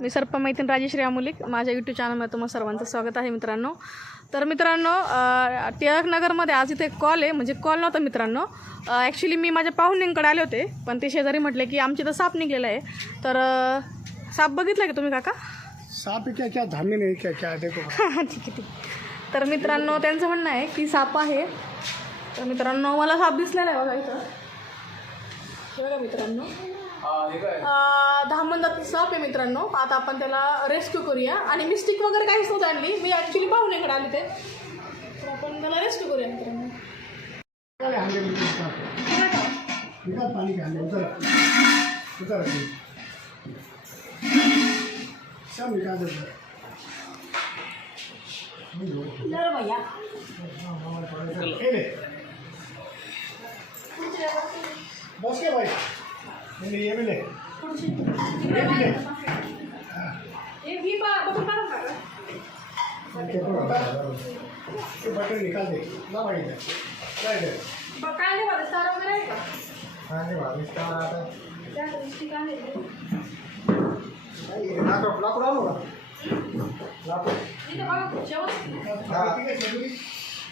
मी सर्प मैत्रीण राजेश्री अमोलिक माझ्या यूट्यूब चॅनलमध्ये तुम्हाला सर्वांचं स्वागत आहे मित्रांनो. तर मित्रांनो टिळकनगरमध्ये आज इथे कॉल आहे. म्हणजे कॉल नव्हता मित्रांनो. ॲक्च्युली मी माझ्या पाहुण्यांकडे आले होते. पण ते शेजारी म्हटले की आमची तर साप निघलेला आहे. तर साप बघितला का तुम्ही काका? सांप क्या क्या धामी नहीं क्या क्या देखो. ठीक आहे ठीक. तर मित्रांनो त्यांचं म्हणणं आहे की साप आहे. तर मित्रांनो मला साप दिसलेला आहे बघा इथं. हे बघा मित्रांनो. अं, दहा मंदात साप आहे मित्रांनो. आता आपण त्याला रेस्क्यू करूया. आणि मी स्टिक वगैरे काहीच नव्हतं आणली. मी ॲक्च्युली पाहुण्याकडे आले ते. तर आपण त्याला रेस्क्यू करूया मित्रांनो. हांडे में निकाल निकाल पानी के हांडे उधर उधर रखिए सब निकाल दो जर भैया ए ले बस के भाई ये ले, ये भी ले ये भी ले हे ही बा बघून काढा ना. ये बटन निकाल दे ना भाई इधर क्या इधर बघ, काय नाही बघा स्टार वगैरे आहे का हाँ जी भाभी इसका आता त्या स्टिक आहे है लाख लाख उड़ा लो लाख इथे बघा शेवट हाँ ठीक है चलिए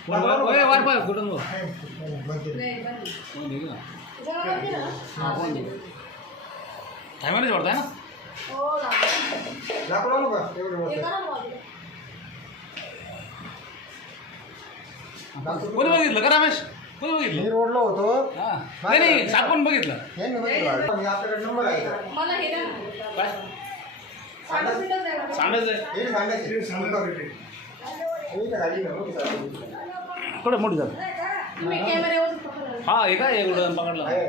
ओए वार पाय कुठून बोल बंद दे नाही बंद. कोण ठीक ना जरा वरती ना. हा, बंद. टायमाने जोडताय ना? हो लागलं. लाख उड़ा लो का हे. कोणी बघितलं का रमेश? कोणी बघितलं? मी रोडला होतो. हा. नाही नाही सापण बघितलं. हे मी बघितलं. मी आपल्याकडे नंबर आहे. मला हे द्या ना. काय. सांगायचं हे सांगायचे हे का गाडी नव्हती कुठे मोठी झालं. तुम्ही कॅमेऱ्यावर पकडा. हा हे काय एवढं? पकडलं आहे.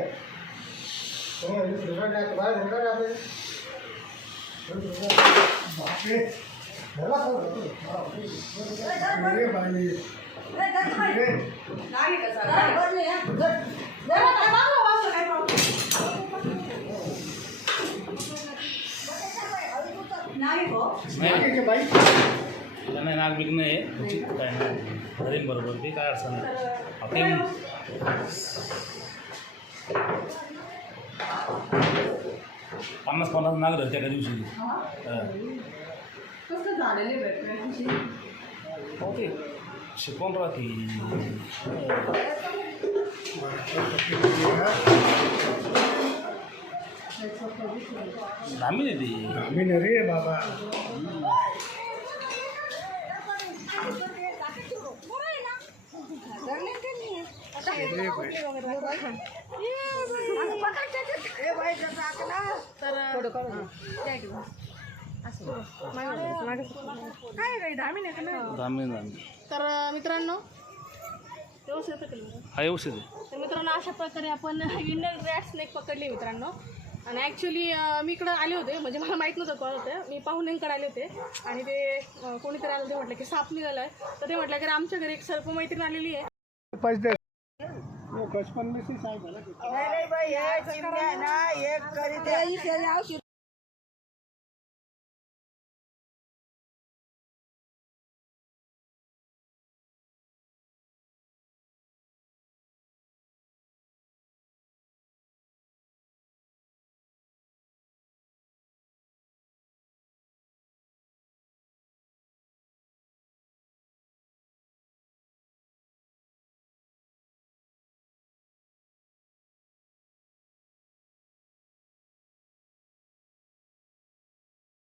नाही काय बाई नाही नाग बिग नाही काय नाही. धरीन बरोबर ते काय अडचण नाही. आपण पन्नास पन्नास नाग धरते एका दिवशी. हा. कसं झालेलं आहे भेटण्याची? ओके. शिकवून राहते धामी देते आम्ही न रे बाबा. तर काय मित्रांनो व्यवस्थित. हा तर मित्रांनो अशा प्रकारे आपण इंडियन रॅट स्नेक पकडली मित्रांनो. आणि ॲक्च्युली मी इकडं आले होते म्हणजे मला माहीत नव्हतं कॉल होतं. मी पाहुण्यांकडे आले होते. आणि ते कोणीतरी आलं ते म्हटलं की साप निघाला आहे तर ते म्हटलं की आमच्या घरी एक सर्प मैत्रीण आलेली आहे. बचपन में से साहब झाला. नाही नाही हे चिमण्या ना एक करीत